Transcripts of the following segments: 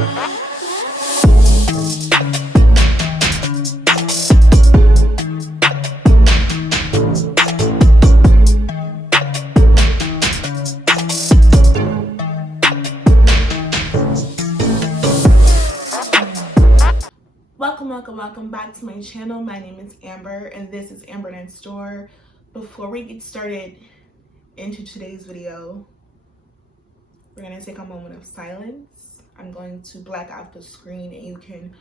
Welcome back to my channel. My name is Amber and this is Amber Next Door. Before we get started into today's video, we're going to take a moment of silence. I'm going to black out the screen and you can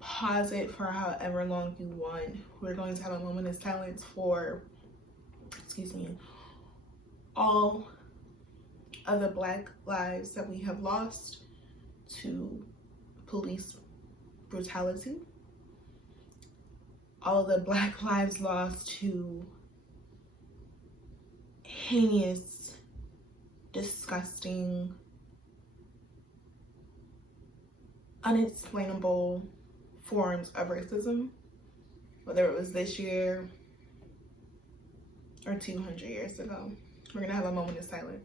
pause it for however long you want. We're going to have a moment of silence for, all of the Black lives that we have lost to police brutality. All the Black lives lost to heinous, disgusting, unexplainable forms of racism, whether it was this year or 200 years ago. We're gonna have a moment of silence.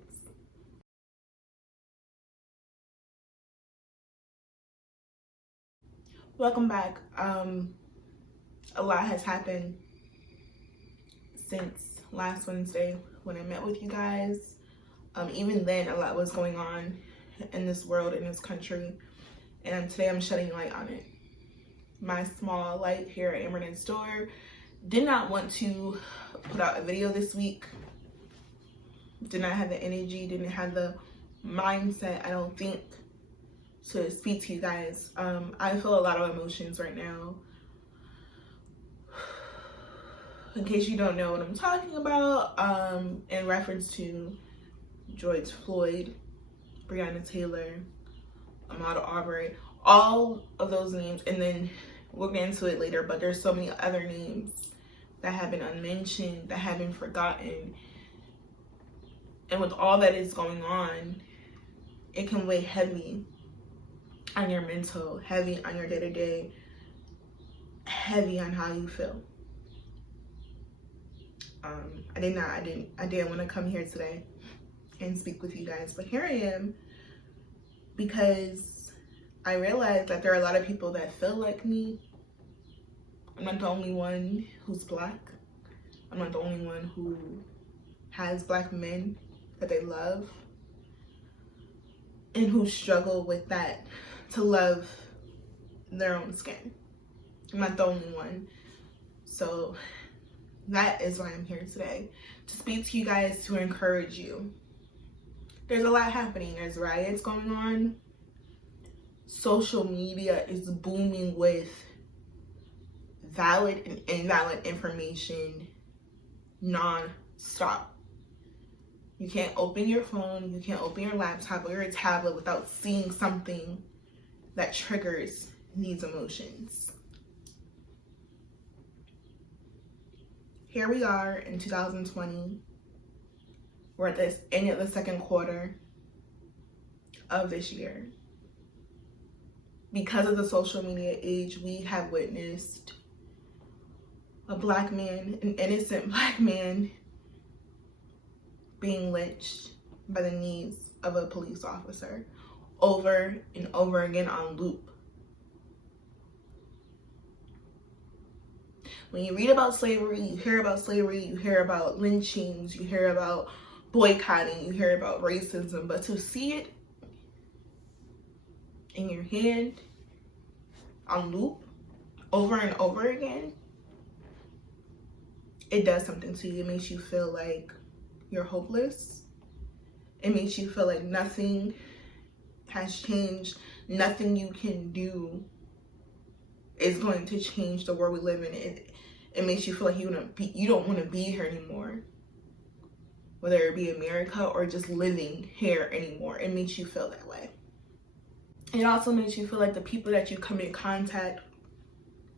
Welcome back. A lot has happened since last Wednesday when I met with you guys. Even then, a lot was going on in this world, in this country, and today I'm shedding light on it. My small light here at Amber Next Door did not want to put out a video this week. Did not have the energy, didn't have the mindset, I don't think, to speak to you guys. I feel a lot of emotions right now. In case you don't know what I'm talking about, in reference to George Floyd, Breonna Taylor, Ahmaud Arbery, all of those names, and then we'll get into it later, but there's so many other names that have been unmentioned, that have been forgotten. And with all that is going on, it can weigh heavy on your mental, heavy on your day-to-day, heavy on how you feel. I didn't want to come here today and speak with you guys, but here I am because I realized that there are a lot of people that feel like me. I'm not the only one who's Black. I'm not the only one who has Black men that they love and who struggle with that, to love their own skin. I'm not the only one. So that is why I'm here today, to speak to you guys, to encourage you. There's a lot happening. There's riots going on. Social media is booming with valid and invalid information non-stop. You can't open your phone, you can't open your laptop or your tablet without seeing something that triggers these emotions. Here we are in 2020. We're at this end of the second quarter of this year. Because of the social media age, we have witnessed a Black man, an innocent Black man, being lynched by the knees of a police officer over and over again on loop. When you read about slavery, you hear about slavery, you hear about lynchings, you hear about boycotting, you hear about racism, but to see it in your hand on loop over and over again, it does something to you. It makes you feel like you're hopeless. It makes you feel like nothing has changed. Nothing you can do is going to change the world we live in. It makes you feel like you don't want to be here anymore. Whether it be America or just living here anymore. It makes you feel that way. It also makes you feel like the people that you come in contact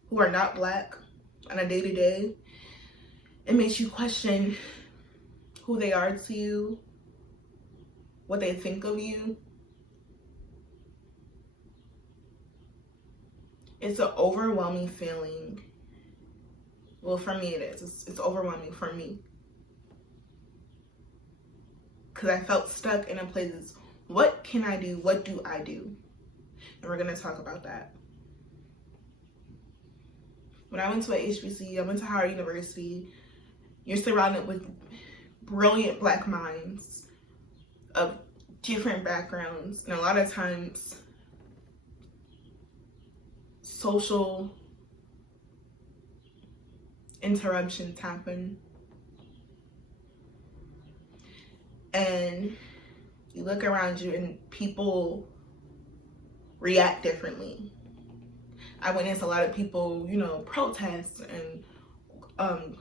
who are not Black on a day-to-day, it makes you question who they are to you, what they think of you. It's an overwhelming feeling. Well, for me it is. It's overwhelming for me. Because I felt stuck in a place. What can I do? What do I do? And we're going to talk about that. When I went to a HBCU, I went to Howard University. You're surrounded with brilliant Black minds of different backgrounds. And a lot of times, social interruptions happen. And you look around you and people react differently. I witnessed a lot of people, you know, protest and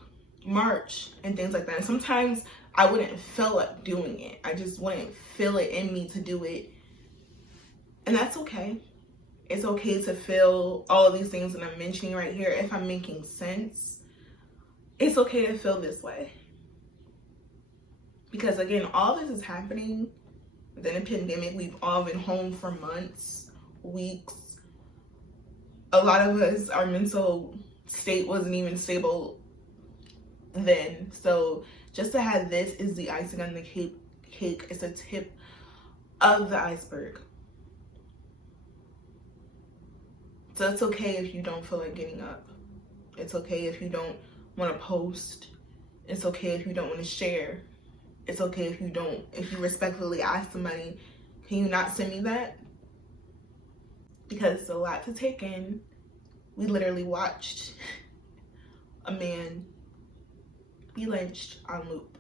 march and things like that. And sometimes I wouldn't feel like doing it. I just wouldn't feel it in me to do it. And that's okay. It's okay to feel all of these things that I'm mentioning right here. If I'm making sense, it's okay to feel this way. Because again, all this is happening within a pandemic. We've all been home for months, weeks. A lot of us, our mental state wasn't even stable then. So just to have this is the icing on the cake. It's a tip of the iceberg. So it's okay if you don't feel like getting up. It's okay if you don't want to post. It's okay if you don't want to share. It's okay if you respectfully ask somebody, can you not send me that? Because it's a lot to take in. We literally watched a man be lynched on loop.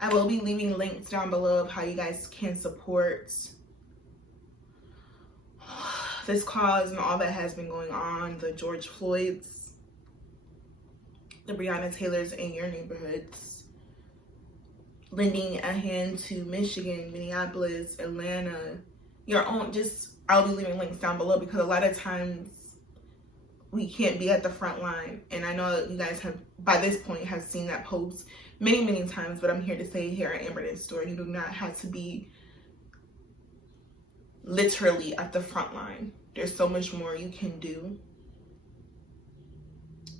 I will be leaving links down below of how you guys can support this cause and all that has been going on, the George Floyds, the Breonna Taylors in your neighborhoods, lending a hand to Michigan, Minneapolis, Atlanta, your own. I'll be leaving links down below because a lot of times we can't be at the front line. And I know that you guys have, by this point, have seen that post many, many times, but I'm here to say here at Amber Store, you do not have to be literally at the front line. There's so much more you can do.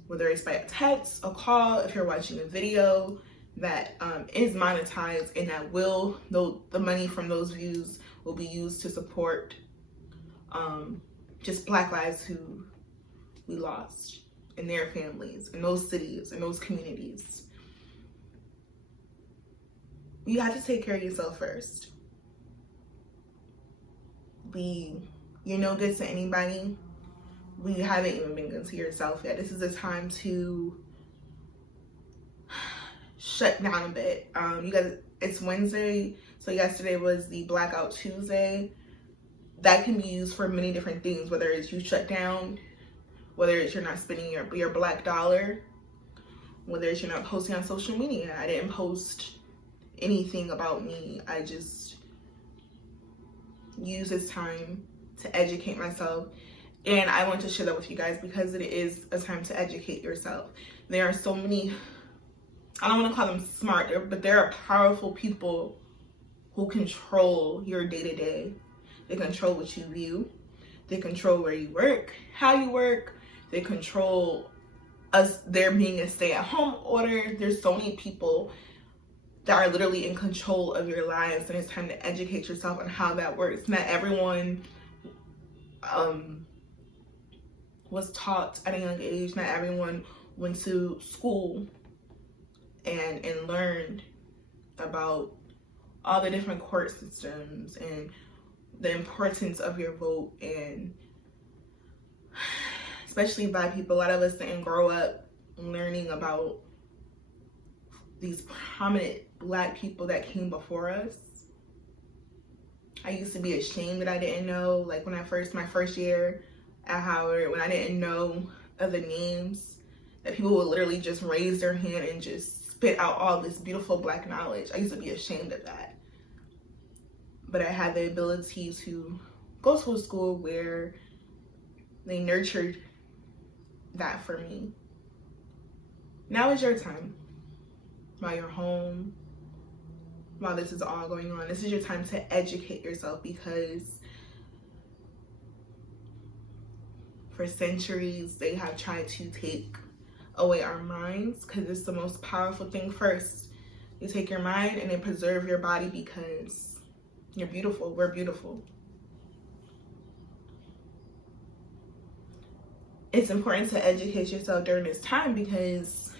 Whether it's by a text, a call, if you're watching a video that is monetized, and that the money from those views will be used to support just Black lives who we lost, and their families, in those cities, in those communities. You have to take care of yourself first. You're no good to anybody. We haven't even been good to yourself yet. This is a time to shut down a bit. You guys, it's Wednesday, so yesterday was the Blackout Tuesday. That can be used for many different things, whether it's you shut down, whether it's you're not spending your Black dollar, whether it's you're not posting on social media. I didn't post anything about me. I just use this time to educate myself. And I want to share that with you guys because it is a time to educate yourself. There are so many, I don't want to call them smart, but there are powerful people who control your day-to-day. They control what you view. They control where you work, how you work. They control us, there being a stay-at-home order. There's so many people that are literally in control of your lives, and it's time to educate yourself on how that works. Not everyone was taught at a young age. Not everyone went to school and learned about all the different court systems and the importance of your vote. And especially Black people, a lot of us didn't grow up learning about these prominent Black people that came before us. I used to be ashamed that I didn't know, like when my first year at Howard, when I didn't know of the names, that people would literally just raise their hand and just spit out all this beautiful Black knowledge. I used to be ashamed of that. But I had the ability to go to a school where they nurtured that for me. Now is your time. While you're home, while this is all going on, this is your time to educate yourself, because for centuries they have tried to take away our minds, because it's the most powerful thing. First, you take your mind and then preserve your body, because You're beautiful. We're beautiful. It's important to educate yourself during this time because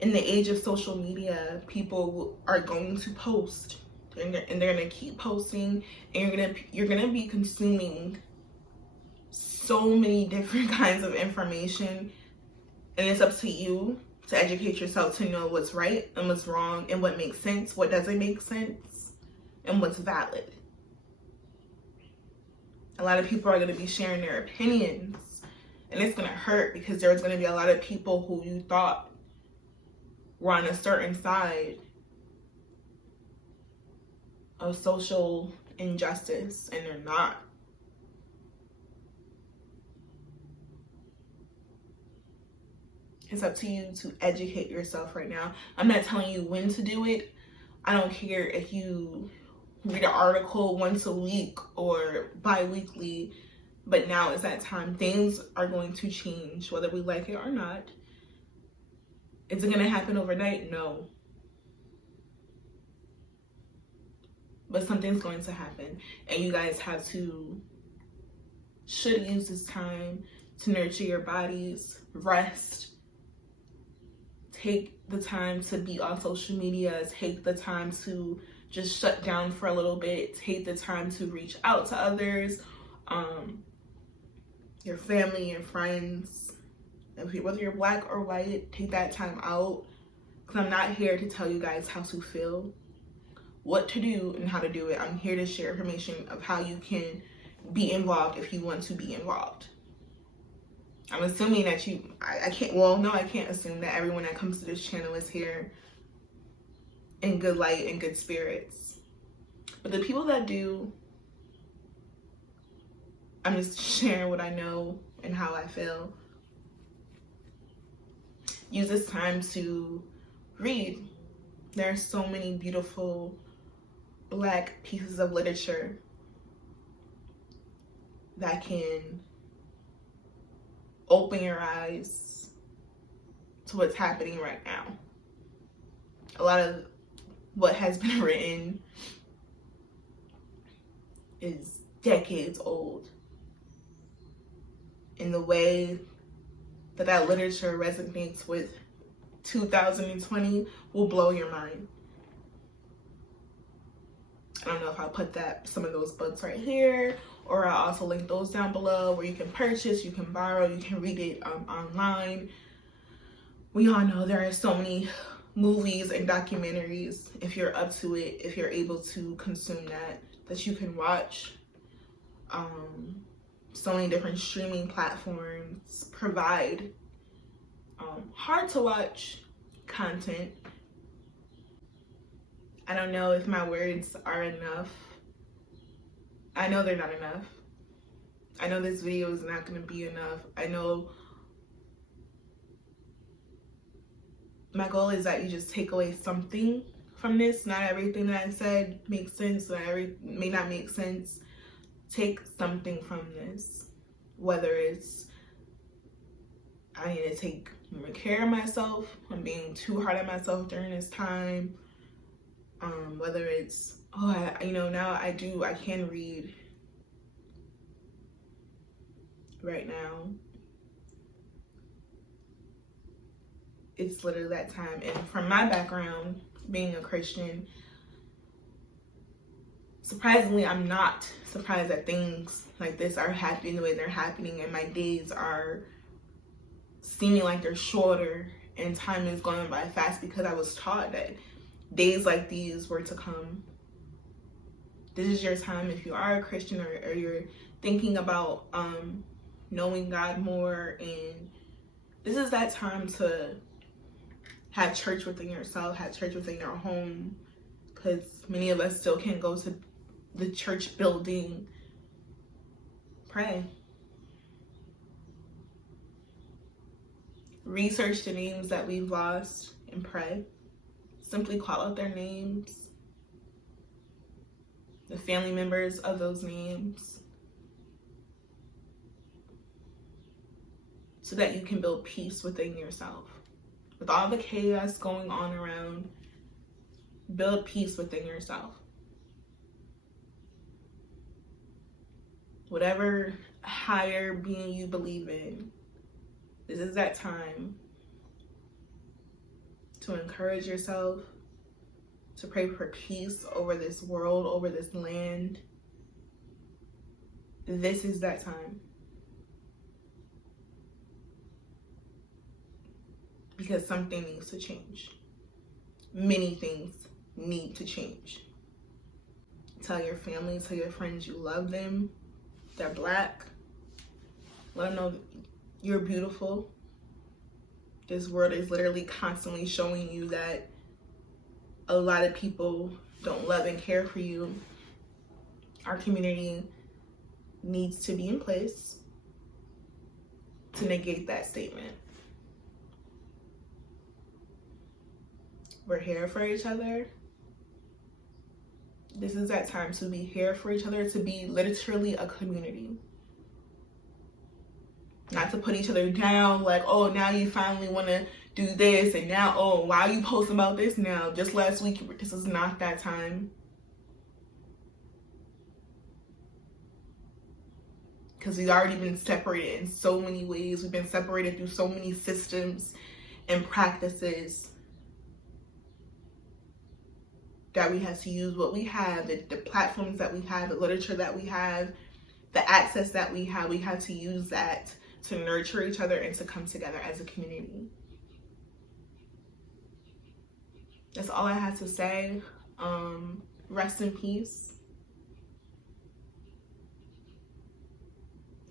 in the age of social media, people are going to post and they're going to keep posting, and you're gonna be consuming so many different kinds of information, and it's up to you to educate yourself to know what's right and what's wrong and what makes sense, what doesn't make sense, and what's valid. A lot of people are going to be sharing their opinions, and it's going to hurt because there's going to be a lot of people who you thought were on a certain side of social injustice, and they're not. It's up to you to educate yourself right now. I'm not telling you when to do it. I don't care if you read an article once a week or bi-weekly, but now is that time. Things are going to change, whether we like it or not. Is it going to happen overnight? No. But something's going to happen, and you guys should use this time to nurture your bodies, rest, take the time to be on social media, take the time to just shut down for a little bit, take the time to reach out to others, your family, your friends, whether you're black or white, take that time out, because I'm not here to tell you guys how to feel, what to do, and how to do it. I'm here to share information of how you can be involved if you want to be involved. I'm assuming that I can't assume that everyone that comes to this channel is here in good light and good spirits. But the people that do, I'm just sharing what I know and how I feel. Use this time to read. There are so many beautiful Black pieces of literature that can open your eyes to what's happening right now. A lot of what has been written is decades old. And the way that literature resonates with 2020 will blow your mind. I don't know if I'll put some of those books right here, or I'll also link those down below where you can purchase, you can borrow, you can read it online. We all know there are so many movies and documentaries, if you're up to it, if you're able to consume that you can watch. So many different streaming platforms provide hard to watch content. I don't know if my words are enough. I know they're not enough. I know this video is not going to be enough. I know my goal is that you just take away something from this. Not everything that I said makes sense, may not make sense. Take something from this. Whether it's I need to take more care of myself, I'm being too hard on myself during this time. Whether it's, now I can read right now. It's literally that time. And from my background, being a Christian, surprisingly, I'm not surprised that things like this are happening the way they're happening, and my days are seeming like they're shorter and time is going by fast, because I was taught that days like these were to come. This is your time if you are a Christian, or you're thinking about knowing God more, and this is that time to have church within yourself, have church within your home, because many of us still can't go to the church building. Pray. Research the names that we've lost and pray. Simply call out their names, the family members of those names, so that you can build peace within yourself. With all the chaos going on around, build peace within yourself. whatever higher being you believe in, this is that time to encourage yourself, to pray for peace over this world, over this land. This is that time. Because something needs to change. Many things need to change. Tell your family, tell your friends you love them. They're Black. Let them know you're beautiful. This world is literally constantly showing you that a lot of people don't love and care for you. Our community needs to be in place to negate that statement. We're here for each other. This is that time to be here for each other, to be literally a community. Not to put each other down like, oh, now you finally want to do this, and now, oh, why are you posting about this now? Just last week, this is not that time. Because we've already been separated in so many ways. We've been separated through so many systems and practices that we have to use what we have, the platforms that we have, the literature that we have, the access that we have to use that to nurture each other and to come together as a community. That's all I had to say. Rest in peace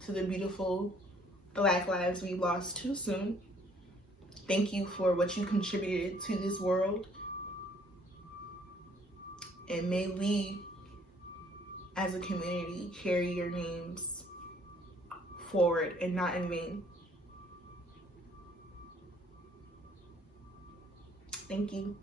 to the beautiful Black lives we lost too soon. Thank you for what you contributed to this world. And may we, as a community, carry your names forward and not in vain. Thank you.